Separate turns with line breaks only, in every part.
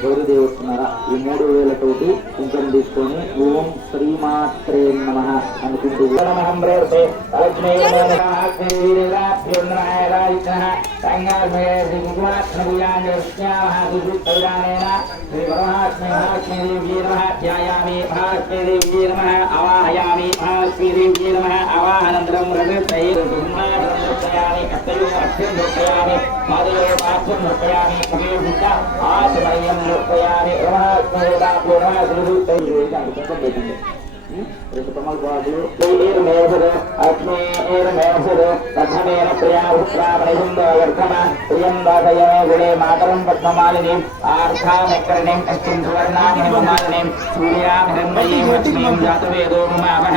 గౌరీ వస్తున్నారా ఈ మూడు వేలతోటి కుంకుమ తీసుకొని ఓం శ్రీమాత్రే నమ అనుకుంటూ అవాహయామి అవాహనంతరం कत्तयोरस्मिन् लोकयामि पादयोरास्मिन् लोकयामि समीभूत आसमयं लोकयामि ृषुतमल्पादुर्मेर्मेर्मेर्मेर्मेर प्रियाभुत्राणयुन्दर्थम प्रियं वादयमे गुणे मातरं पद्ममालिनीम् आर्धामकरणीं कश्चिन् सुवर्णानि हिममालिनीं सूर्यां हिरण्मयीं लक्ष्मीं जातवेदो ममावः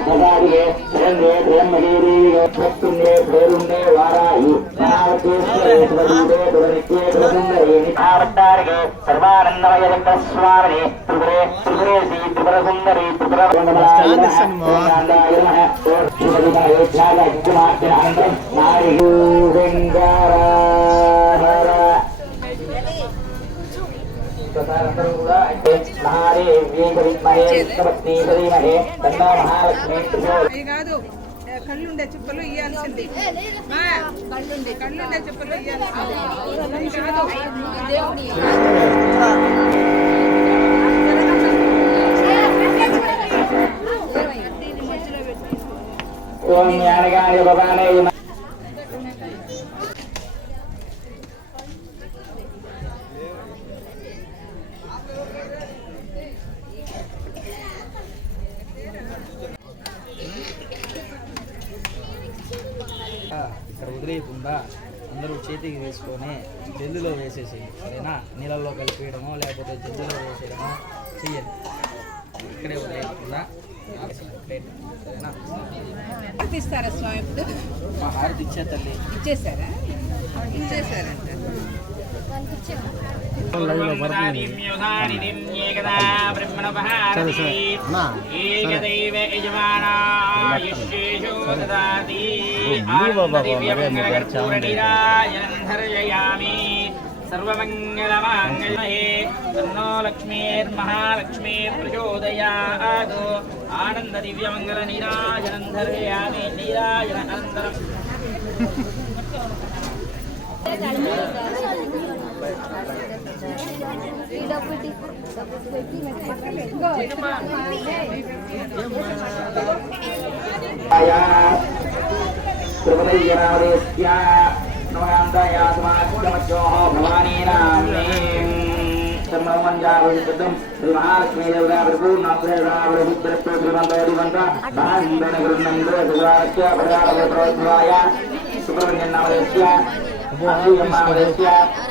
సర్వానందమయ శంకర స్వామిని త్రిపురే త్రిపురేసి త్రిపుర సుందరి త్రిపుర మహాదేవ్యే విద్మహే విష్ణుపత్ని మహాలక్ష్మి
కళ్ళుండే చుక్కలు ఇయ్యాల్సింది. మా, కళ్ళుండే చుక్కలు ఇయ్యాల్సింది.
వదిలేయకుండా అందరూ చేతికి వేసుకొని జల్లులో వేసేసి సరేనా? నీళ్ళల్లో కలిపేయడమో లేకపోతే జల్లులో వేసేయడమో చెయ్యండి. ఇక్కడే వదిలేయకుండా
ఇస్తారా స్వామి? ఇప్పుడు
హారతి ఇచ్చే తల్లి.
ఇచ్చేసారా? ఇచ్చేసారంట.
सर्वमङ्गलमाङ्गलमहे तन्नो लक्ष्मीर्महालक्ष्मी प्रचोदयात् आनन्ददिव्यमङ्गलनिराजनं धर्मयामि नीराजन अनन्तरम् Thank you. saya Terima kasih. ya Noyandaya Semaja Joho Bhavani Namim Sembangan Jauh Kedem Rimahar Kmira Berbu Nasri Rabu Berbu
Berbu
Berbu Bahan Bani Gerundang Berbu Rahasia Berbu Berbu Berbu Berbu Berbu Berbu Berbu Berbu Berbu Berbu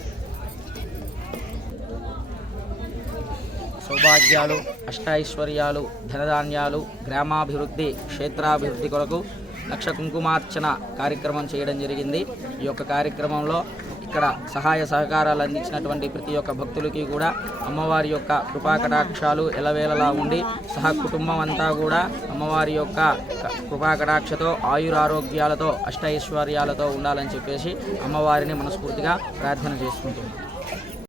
సౌభాగ్యాలు అష్టైశ్వర్యాలు ధనధాన్యాలు గ్రామాభివృద్ధి క్షేత్రాభివృద్ధి కొరకు లక్ష కుంకుమార్చన కార్యక్రమం చేయడం జరిగింది. ఈ యొక్క కార్యక్రమంలో ఇక్కడ సహాయ సహకారాలు అందించినటువంటి ప్రతి ఒక్క భక్తులకి కూడా అమ్మవారి యొక్క కృపాకటాక్షాలు ఎలవేలలా ఎలవేళలా ఉండి సహ కుటుంబం అంతా కూడా అమ్మవారి యొక్క కృపాకటాక్షతో ఆయురారోగ్యాలతో అష్టైశ్వర్యాలతో ఉండాలని చెప్పేసి అమ్మవారిని మనస్ఫూర్తిగా ప్రార్థన చేసుకుంటున్నాం.